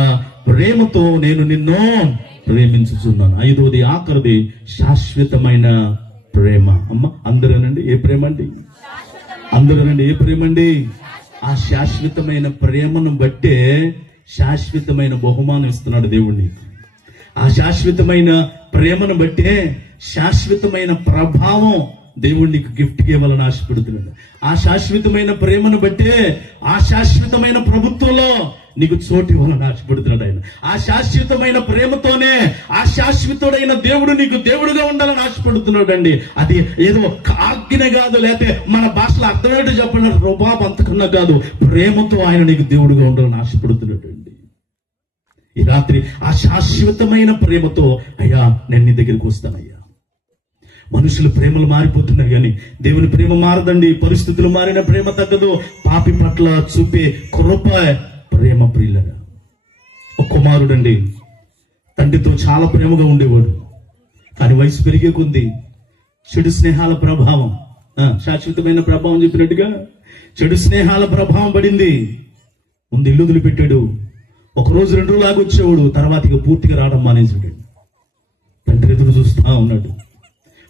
ప్రేమతో నేను నిన్ను ప్రేమించుచున్నాను. 5వది ఆఖరిది శాశ్వతమైన ప్రేమ. అమ్మ అందరేనండి, ఏ ప్రేమ అండి? అందరేనండి, ఏ ప్రేమ అండి? ఆ శాశ్వతమైన ప్రేమను బట్టే శాశ్వతమైన బహుమానం ఇస్తున్నాడు దేవుణ్ణి. ఆ శాశ్వతమైన ప్రేమను బట్టే శాశ్వతమైన ప్రభావం దేవుడు నీకు గిఫ్ట్ ఇవ్వాలని ఆశపడుతున్నాడు. ఆ శాశ్వతమైన ప్రేమను బట్టే ఆ శాశ్వతమైన ప్రభుత్వంలో నీకు చోటు ఇవ్వాలని ఆశపడుతున్నాడు ఆయన. ఆ శాశ్వతమైన ప్రేమతోనే ఆ శాశ్వతుడైన దేవుడు నీకు దేవుడుగా ఉండాలని ఆశపడుతున్నాడు అండి. అది ఏదో ఆజ్ఞ కాదు, లేకపోతే మన భాషలో అర్థమేటో చెప్పిన రూపాపు అంతకన్నా కాదు. ప్రేమతో ఆయన నీకు దేవుడుగా ఉండాలని ఆశపడుతున్నాడు అండి. ఈ రాత్రి ఆ శాశ్వతమైన ప్రేమతో, అయ్యా నేను నీ దగ్గరికి వస్తానయ్యా. మనుషుల ప్రేమలు మారిపోతున్నాయి కానీ దేవుని ప్రేమ మారదండి. పరిస్థితులు మారిన ప్రేమ తగ్గదు. పాపి పట్ల చూపే కృప ప్రేమ. ప్రియులరా, ఒక కుమారుడండి తండ్రితో చాలా ప్రేమగా ఉండేవాడు. కానీ వయసు పెరిగే కొద్ది చెడు స్నేహాల ప్రభావం, శాశ్వతమైన ప్రభావం చెప్పినట్టుగా చెడు స్నేహాల ప్రభావం పడింది. ముందు ఇల్లు వదిలిపెట్టాడు. ఒక రోజు 2 రోజులు ఆగొచ్చేవాడు, తర్వాత ఇక పూర్తిగా రావడం మానేసాడు. తండ్రి ఎదురు చూస్తా ఉన్నాడు.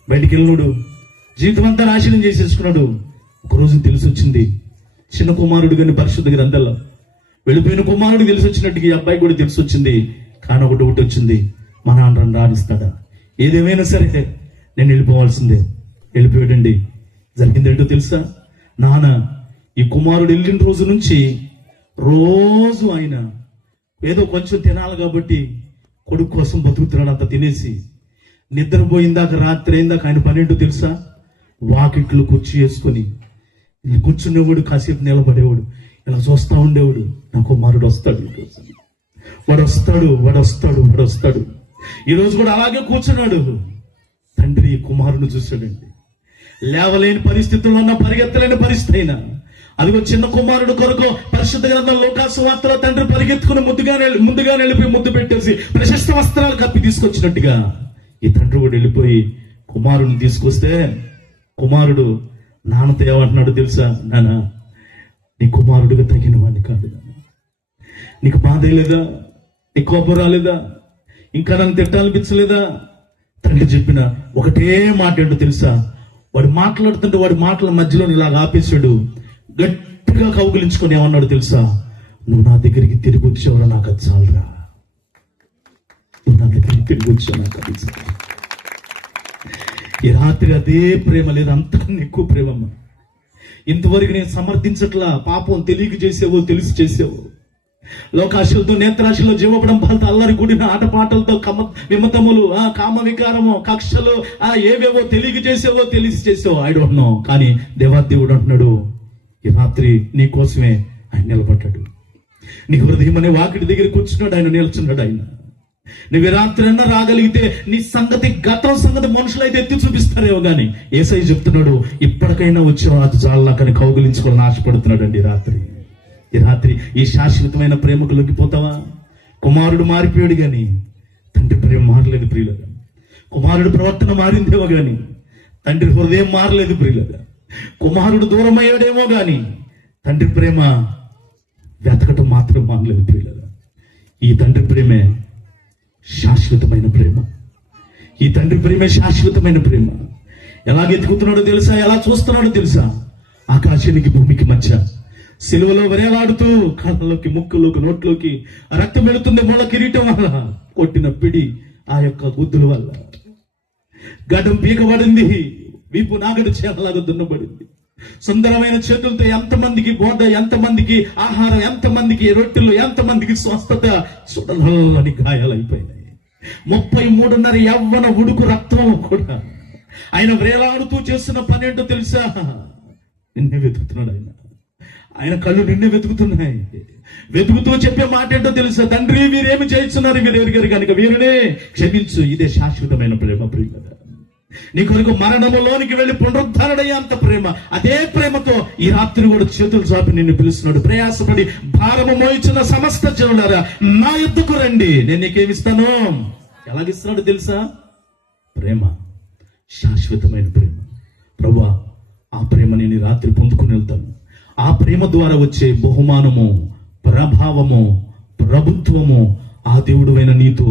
బయటికి వెళ్ళినాడు, జీవితం అంతా నాశనం చేసేసుకున్నాడు. ఒకరోజు తెలిసి వచ్చింది, చిన్న కుమారుడు కానీ పరిశుద్ధ గ్రంథాల్లో వెళ్ళిపోయిన కుమారుడికి తెలిసి వచ్చినట్టుగా ఈ అబ్బాయి కూడా తెలిసి వచ్చింది. కానీ ఒకటి వచ్చింది, మా నాన్న రాణిస్తాడా, ఏదేమైనా సరే నేను వెళ్ళిపోవాల్సిందే. వెళ్ళిపోయాడండి. జరిగిందేంటో తెలుసా? నాన్న ఈ కుమారుడు వెళ్ళిన రోజు నుంచి రోజు ఆయన ఏదో కొంచెం తినాలి కాబట్టి కొడుకు కోసం బతుకుతున్నాడు. అంత తినేసి నిద్రపోయిందాక రాత్రి అయిందాక ఆయన పని ఏంటో తెలుసా? వాకిట్లు కుర్చీ వేసుకొని కూర్చునేవాడు, కాసేపు నిలబడేవాడు, ఇలా చూస్తా ఉండేవాడు. నా కుమారుడు వస్తాడు, వాడు వస్తాడు, వాడు వస్తాడు, వాడు వస్తాడు. ఈరోజు కూడా అలాగే కూర్చున్నాడు. తండ్రి కుమారుడు చూశాడండి. లేవలేని పరిస్థితుల్లో ఉన్న, పరిగెత్తలేని పరిస్థితి అయినా, అదిగో చిన్న కుమారుడు కొరకు పరిశుద్ధ గ్రంథం లోకాసు వార్తలో తండ్రి పరిగెత్తుకుని ముందుగా వెళ్ళిపోయి ముద్దు పెట్టేసి ప్రశస్త వస్త్రాలు కప్పి తీసుకొచ్చినట్టుగా ఈ తండ్రి కూడా వెళ్ళిపోయి కుమారుడిని తీసుకొస్తే కుమారుడు నాన్నతో ఏమంటున్నాడు తెలుసా? నాన్న, నీ కుమారుడిగా తగిన వాడిని కాదు నాన్న. నీకు బాధ లేదా? నీకు కోపం రాలేదా? ఇంకా నన్ను తిట్టాలనిపించలేదా? తండ్రి చెప్పిన ఒకటే మాట ఏంటో తెలుసా? వాడు మాట్లాడుతుంటే వాడి మాటల మధ్యలో ఇలాగ ఆపేశాడు. గట్టిగా కౌగిలించుకొని ఏమన్నాడు తెలుసా? నువ్వు నా దగ్గరికి తిరిగి వచ్చేవరా, నాకు అది చాలరా. నువ్వు నా దగ్గరికి తిరిగి వచ్చావు, నాకు అది చాలు. ఈ రాత్రి అదే ప్రేమ లేదు, అంతకన్నా ఎక్కువ ప్రేమమ్మ. ఇంతవరకు నేను సమర్థించట్లా. పాపం తెలియక చేసేవో, తెలిసి చేసేవో, లోకాశలతో నేత్రాశలో జీవపడం పాలతో అల్లరి కూడిన ఆటపాటలతో విమతములు, కామ వికారము, కక్షలు, ఏవేవో తెలియక చేసేవో, తెలిసి చేసేవో, ఐ డోంట్ నో. కానీ దేవాదేవుడు అంటున్నాడు, ఈ రాత్రి నీ కోసమే ఆయన నిలబడ్డాడు. నీ హృదయం అనే వాకిటి దగ్గర కూర్చున్నాడు, ఆయన నిల్చున్నాడు. ఆయన నువ్వు రాత్రి అన్నా రాగలిగితే నీ సంగతి, గతం సంగతి మనుషులైతే ఎత్తి చూపిస్తారేమో కానీ యేసయ్య చెప్తున్నాడు, ఇప్పటికైనా వచ్చావు, అది చాలా కానీ కౌగిలించుకోవాలని ఆశపడుతున్నాడు అండి ఈ రాత్రి. ఈ శాశ్వతమైన ప్రేమకు లొంగిపోతావా? కుమారుడు మారిపోయాడు గాని తండ్రి ప్రేమ మారలేదు ప్రియులుగా. కుమారుడు ప్రవర్తన మారిందేమో గాని తండ్రి హృదయం మారలేదు ప్రియులుగా. కుమారుడు దూరం అయ్యాడేమో గాని తండ్రి ప్రేమ వెతకటం మాత్రం మారలేదు ప్రియులుగా. ఈ తండ్రి ప్రేమే శాశ్వతమైన ప్రేమ. ఈ తండ్రి ప్రేమే శాశ్వతమైన ప్రేమ. ఎలాగ ఎత్తుకుతున్నాడో తెలుసా? ఎలా చూస్తున్నాడో తెలుసా? ఆకాశానికి భూమికి మధ్య సిలువలో వేలాడుతూ కళ్ళలోకి, ముక్కులోకి, నోట్లోకి రక్తం వెళుతుంది. మొల కిరీటం వల్ల, కొట్టిన పిడి ఆ యొక్క గుద్దుల వల్ల గడ్డం పీకబడింది, వీపు నాగడి చేతలాగా దున్నబడింది. సుందరమైన చేతులతో ఎంతమందికి బోధ, ఎంతమందికి ఆహారం, ఎంతమందికి రొట్టెలు, ఎంతమందికి స్వస్థత, సుడలని గాయాలైపోయినాయి. 33.5 యవ్వన ఉడుకు రక్తం కూడా ఆయన వేలాడుతూ చేస్తున్న పని ఏంటో తెలుసా? నిన్నే వెతుకుతున్నాడు ఆయన కళ్ళు నిన్నే వెతుకుతున్నాయి. వెతుకుతూ చెప్పే మాట ఏంటో తెలుసా? తండ్రి, వీరేమి చేస్తున్నారు, వీరెవరిగారు కనుక వీరినే క్షమించు. ఇదే శాశ్వతమైన ప్రేమ ప్రియులారా. నీ కొరకు మరణములోనికి వెళ్ళి పునరుద్ధరణయ్యేంత ప్రేమ, అదే ప్రేమతో ఈ రాత్రి కూడా చేతులు చాపి నిన్ను పిలుస్తున్నాడు. ప్రయాసపడి భారము మోయించిన సమస్త జనులారా, నా యుద్ధకు రండి, నేను నీకేమిస్తాను. ఎలాగిస్తున్నాడు తెలుసా? ప్రేమ, శాశ్వతమైన ప్రేమ. ప్రభువా, ఆ ప్రేమ నేను రాత్రి పొందుకుని వెళ్తాను. ఆ ప్రేమ ద్వారా వచ్చే బహుమానము, ప్రభావము, ప్రభుత్వము ఆ దేవుడువైన నీతో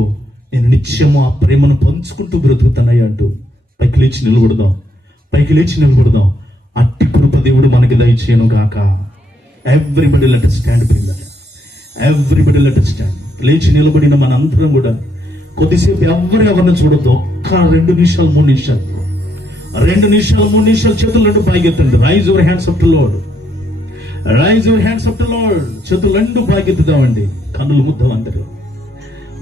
నేను నిత్యము ఆ ప్రేమను పంచుకుంటూ బ్రతుకుతానయ్యా అంటూ పైకి లేచి నిలబడదాం. అట్టి కృప దేవుడు మనకి దయచేయను గాక. Everybody let us stand. Everybody let us stand. లేచి నిలబడిన మనందరం కూడా కొద్దిసేపు ఎవరిని చూడొద్దు. ఒక్క 2 నిమిషాలు 3 నిమిషాలు 2 నిమిషాలు 3 నిమిషాలు చేతులు రెండు పైకెత్తండి. Raise your hands up to lord. Raise your hands up to lord. చేతులు రెండు పైకెత్తుదామండి. కన్నులు ముద్దాం అందరూ.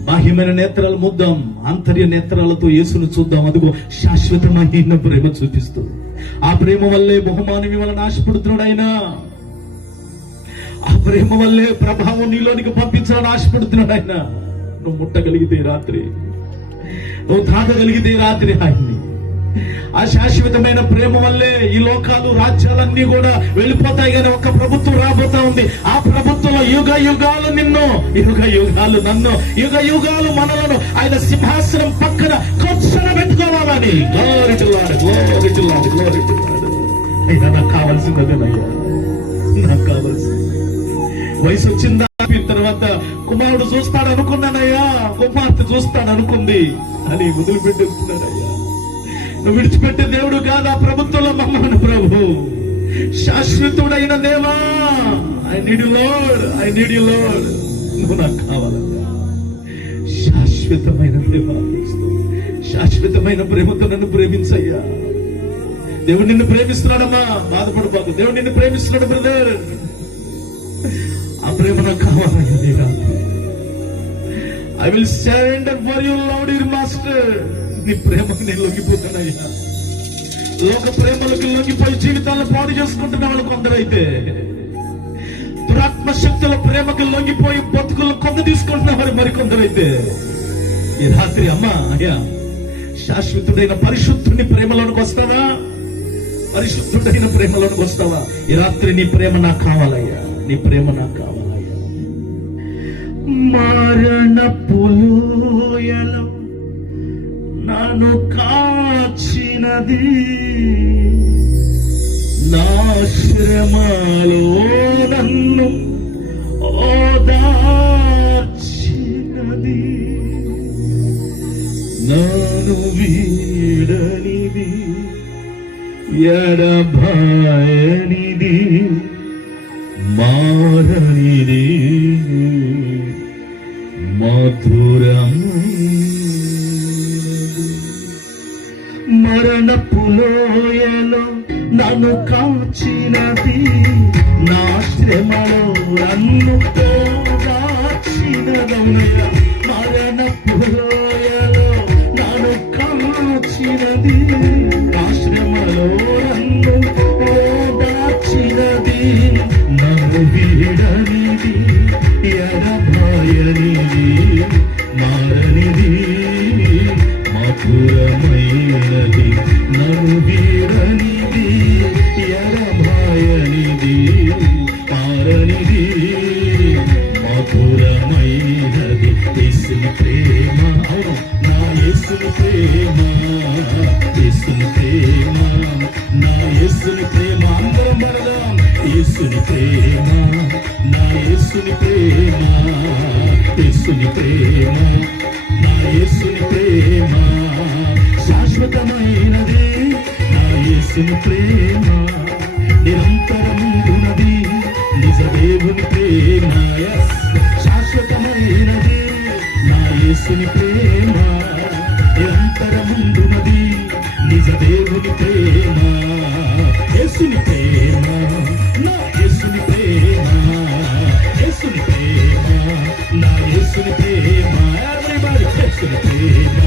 బాహ్యమైన నేత్రాలు ముద్దాం. ఆంతర్య నేత్రాలతో యేసును చూద్దాం. అదిగో శాశ్వతమైన ప్రేమ చూపిస్తూ ఆ ప్రేమ వల్లే బహుమానం ఇవ్వాలని ఆశపడుతున్నాడు ఆయన. ఆ ప్రేమ వల్లే ప్రభావం నీలోనికి పంపించాలని ఆశపడుతున్నాడు ఆయన. నువ్వు ముట్టగలిగితే రాత్రి, నువ్వు తాగగలిగితే రాత్రి ఆయన్ని. ఆ శాశ్వతమైన ప్రేమ వల్లే ఈ లోకాలు రాజ్యాలన్నీ కూడా వెళ్ళిపోతాయి, కానీ ఒక ప్రభుత్వం రాబోతా ఉంది. ఆ ప్రభుత్వంలో యుగ యుగాలు నిన్ను, యుగ యుగాలు నన్ను, యుగ యుగాలు మనలను ఆయన సింహాసనం పక్కన కూర్చోబెట్టుకోవాలని. Glory to lord, glory to lord, glory to lord. అయ్యా నాకు కావాల్సిందేనయ్యా, నాకు కావాల్సింది. వయసు వచ్చిందా తర్వాత కుమారుడు చూస్తాడు అనుకున్నానయ్యా, కుమార్తె చూస్తాడు అనుకుంది అని వదిలిపెట్టేస్తున్నాడయ్యా. నువ్వు విడిచిపెట్టే దేవుడు కాదు ఆ ప్రభుత్వంలో మమ్మల్ని ప్రభు. శాశ్వతుడైన దేవా, I need you lord, I need you lord. నువ్వు నాకు కావాలయ్యా. శాశ్వతమైన ప్రేమ, శాశ్వతమైన ప్రేమతో నన్ను ప్రేమించయ్యా. దేవుడు నిన్ను ప్రేమిస్తున్నాడమ్మా, బాధపడిపోకు. దేవుడు నిన్ను ప్రేమిస్తున్నాడు బ్రదర్. ఆ ప్రేమ నాకు కావాలయ్యా. I will surrender for you lord your master. నీ ప్రేమకు నేను లొంగిపోతానయ్యా. లోక ప్రేమలకు లొంగిపోయి జీవితాలను పాడు చేసుకుంటున్న వాళ్ళు కొందరైతే, దురాత్మ శక్తుల ప్రేమకు లొంగిపోయి బతుకులను కొంద తీసుకుంటున్న వారు మరికొందరైతే, ఈ రాత్రి అమ్మా అయ్యా శాశ్వతుడైన పరిశుద్ధుని ప్రేమలోనికి వస్తావా? పరిశుద్ధుడైన ప్రేమలోనికి వస్తావా? ఈ రాత్రి నీ ప్రేమ నాకు కావాలయ్యా, నీ ప్రేమ నాకు కావాలయ్యా. మరణపు లోయలో నన్ను కాచినది, నా శ్రమలో నన్ను ఓదార్చినది, నన్ను వీడనిది, ఎడబాయనిది, మారనిది, మధురమై మరణపు లోయలో నన్ను కాచినది, నా శ్రమలో నన్ను ఓదార్చినదయ్యా. మరణపు లోయలో నన్ను కాచినది, నా శ్రమలో నన్ను ఓదార్చినది, నన్ను వీడనిది, ఎడబాయనిది, మారనిది, మధురమైనది, నన్ను వీడనిది, ఎడబాయనిది, మారనిది, మధురమైనది. యేసుని ప్రేమ, అవును నా యేసుని ప్రేమ, యేసుని ప్రేమ, నా యేసుని ప్రేమ. అందరం పడదాం. యేసుని ప్రేమ, నా యేసుని ప్రేమ, యేసుని ప్రేమ, నా యేసుని ప్రేమ శాశ్వతమైనది. నా యేసుని ప్రేమ నిరంతరముందున్నది, నిజ దేవుని ప్రేమ శాశ్వతమైనది. నా యేసుని ప్రేమ నిరంతరముందున్నది, నిజ దేవుని ప్రేమ. యేసుని ప్రేమ, నా యేసుని ప్రేమ, యేసుని ప్రేమ, నా యేసుని ప్రేమ. ఎవరిబడి యేసుని ప్రేమ,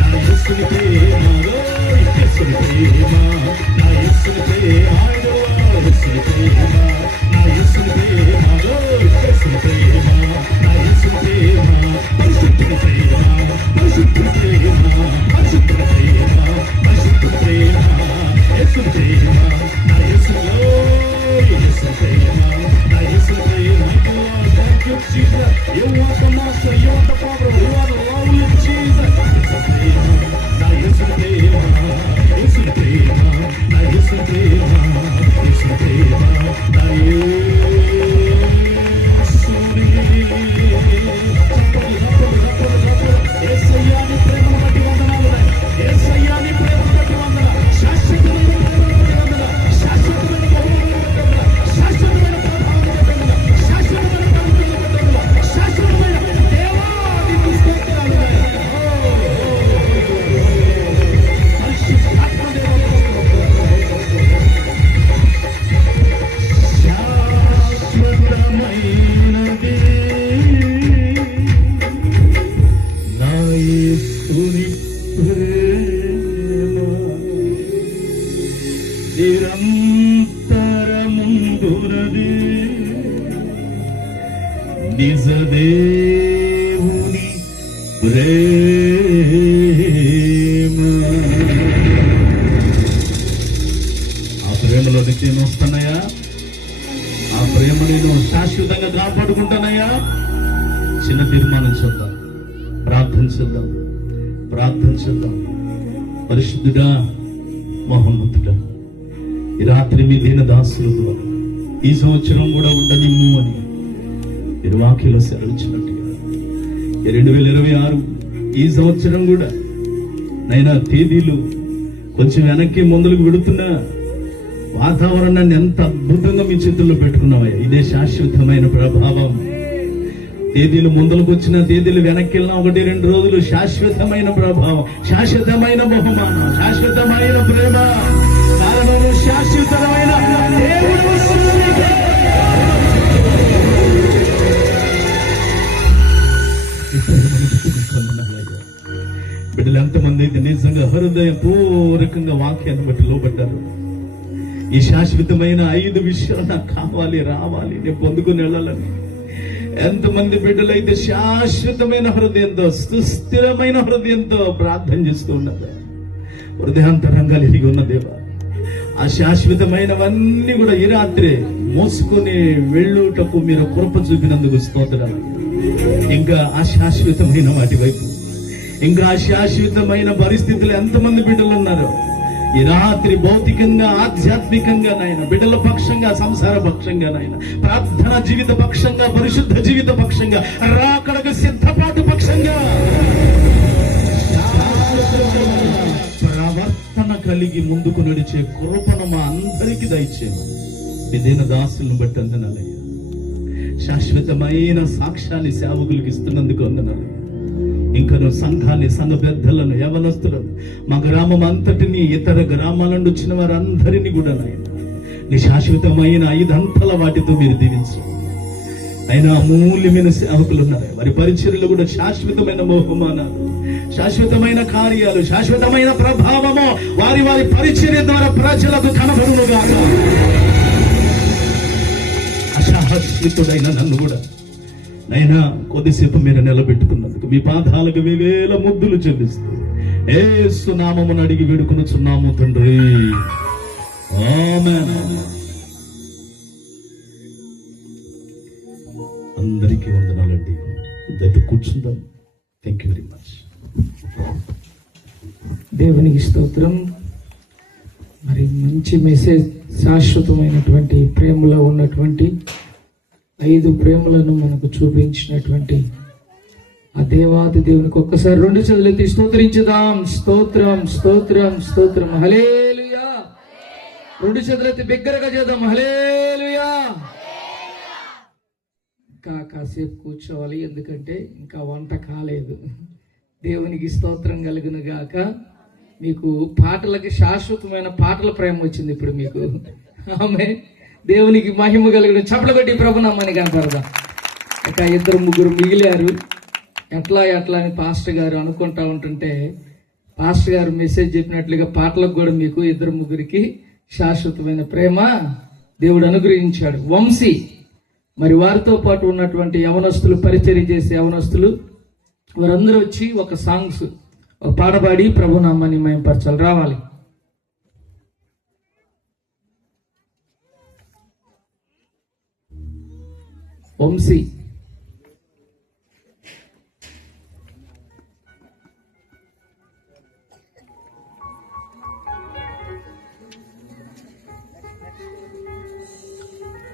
నా యేసుని ప్రేమ, యేసుని ప్రేమ, నా యేసుని ప్రేమ, యేసుని ప్రేమ, నా యేసుని ప్రేమ, యేసుని ప్రేమ, నా యేసుని ప్రేమ. పరిశుద్ధుని ప్రేమ, పరిశుద్ధుని ప్రేమ, పరిశుద్ధుని ప్రేమ, పరిశుద్ధుని ప్రేమ, యేసుని ప్రేమ, నా యేసుని, యేసుని ప్రేమ, నా యేసుని ప్రేమ. Thank you, Jesus. You are the master, you are the father, you are the lovely Jesus. నా యేసుని ప్రేమ, యేసుని ప్రేమ, నా యేసుని ప్రేమ. నిజ దేవుని ప్రేమ. ఆ ప్రేమలోనికి నేను వస్తానయ్యా, ఆ ప్రేమ నేను శాశ్వతంగా కాపాడుకుంటానయ్యా. చిన్న తీర్మానం చేద్దాం, ప్రార్థన చేద్దాం, ప్రార్థన చేద్దాం. పరిశుద్ధుడా, మహోన్నతుడా, ఈ రాత్రి మీ దీన దాసుల ద్వారా ఈ సంవత్సరం కూడా ఉండనిమ్ము అని మీరు వాక్యలో సెలవిచ్చినట్టుగా 2026 ఈ సంవత్సరం కూడా నైనా తేదీలు కొంచెం వెనక్కి ముందుకు విడుతున్నా వాతావరణాన్ని ఎంత అద్భుతంగా మీ చేతుల్లో పెట్టుకున్నామయ్యా. ఇదే శాశ్వతమైన ప్రభావం. తేదీలు ముందలకు వచ్చిన తేదీలు వెనక్కి వెళ్ళినా 1-2 రోజులు శాశ్వతమైన ప్రభావం, శాశ్వతమైన బహుమానం, శాశ్వతమైన ప్రేమ. కారణం శాశ్వతమైన దేవుడు. బిడ్డలు ఎంతమంది అయితే నిజంగా హృదయపూర్వకంగా వాక్యాన్ని బట్టి లోబడ్డారు. ఈ శాశ్వతమైన 5 విషయాలు నాకు కావాలి, రావాలి, నేను పొందుకుని వెళ్ళాలని. ఎంతమంది బిడ్డలైతే శాశ్వతమైన హృదయంతో, సుస్థిరమైన హృదయంతో ప్రార్థన చేస్తూ ఉన్నారు. హృదయాంతరంగాలు ఎరిగి ఉన్న దేవా, ఆ శాశ్వతమైనవన్నీ కూడా ఈ రాత్రే మోసుకొని వెళ్ళుటకు మీరు కృప చూపినందుకు స్తోత్రాలు. ఇంకా ఆ శాశ్వతమైన వాటి వైపు, ఇంకా ఆ శాశ్వతమైన పరిస్థితులు ఎంతమంది బిడ్డలు ఉన్నారు ఈ రాత్రి? భౌతికంగా, ఆధ్యాత్మికంగా నాయన, బిడ్డల పక్షంగా, సంసార పక్షంగా నాయన, ప్రార్థన జీవిత పక్షంగా, పరిశుద్ధ జీవిత పక్షంగా, రాకడకు సిద్ధపాటు పక్షంగా ప్రవర్తన కలిగి ముందుకు నడిచే కృపను మా అందరికీ దయచేయండి. ఇదేన దాసులను బట్టి అందనాలయ్యా. శాశ్వతమైన సాక్ష్యాన్ని సేవకులకు ఇస్తున్నందుకు అందనాలయ్యా. ఇంకను సంఘాన్ని, సంఘ పెద్దలను, యవనస్తులను, మా గ్రామం అంతటిని, ఇతర గ్రామాల నుండి వచ్చిన వారందరినీ కూడా నాయన నీ శాశ్వతమైన 5 అంతల వాటితో మీరు దీవించు. అయినా అమూల్యమైన సేవకులు ఉన్నారు. వారి పరిచర్యలు కూడా శాశ్వతమైన బహుమానాలు, శాశ్వతమైన కార్యాలు, శాశ్వతమైన ప్రభావము వారి వారి పరిచర్య ద్వారా ప్రజలకు కనబడునుగా. అశాశ్వతుడైన నన్ను కూడా నైనా కొద్దిసేపు మీరు నిలబెట్టుకున్నందుకు మీ పాదాలకు 1000 ముద్దులు చెల్లిస్తూ యేసు నామమును అడిగి వేడుకొనుచున్నాము తండ్రి, ఆమేన్. అందరికీ వందనాలండి. దయతో కూర్చుందాం. Thank you very much. దేవునికి స్తోత్రం. మరి మంచి మెసేజ్, శాశ్వతమైనటువంటి ప్రేమలో ఉన్నటువంటి 5 ప్రేమలను మనకు చూపించినటువంటి ఆ దేవాది దేవునికి ఒక్కసారి 2 చేతులెత్తి స్తోత్రించుదాం. స్తోత్రం, స్తోత్రం, స్తోత్రం. హల్లెలూయా. 2 చేతులెత్తి బిగ్గరగా చేద్దాం. హల్లెలూయా. ఇంకా కాసేపు కూర్చోవాలి, ఎందుకంటే ఇంకా వంట కాలేదు. దేవునికి స్తోత్రం కలుగును గాక. మీకు పాటలకి శాశ్వతమైన పాటల ప్రేమ వచ్చింది ఇప్పుడు మీకు. ఆమె దేవునికి మహిమ కలిగిన చప్పట్లు కొట్టి ప్రభునామాన్ని కనపడదాం. ఇక 2-3 మిగిలారు. ఎట్లా అని పాస్టర్ గారు అనుకుంటా ఉంటుంటే, పాస్టర్ గారు మెసేజ్ చెప్పినట్లుగా పాటలకు కూడా మీకు 2-3కి శాశ్వతమైన ప్రేమ దేవుడు అనుగ్రహించాడు. వంశీ మరి వారితో పాటు ఉన్నటువంటి యవనస్తులు, పరిచర్య చేసే యవనస్తులు, వారందరూ వచ్చి ఒక సాంగ్స్, ఒక పాట పాడి ప్రభునామాన్ని మహిమపరచాలి. రావాలి. వంశీ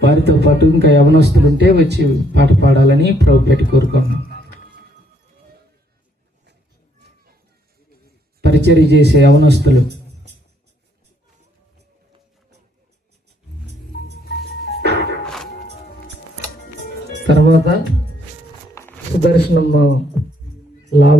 వారితో పాటు ఇంకా యవనస్తులుంటే వచ్చి పాట పాడాలని ప్రభు పెట్టి కోరుకున్నాం. పరిచర్య చేసే యవనస్తులు తర్వాత సుదర్శనం లాభ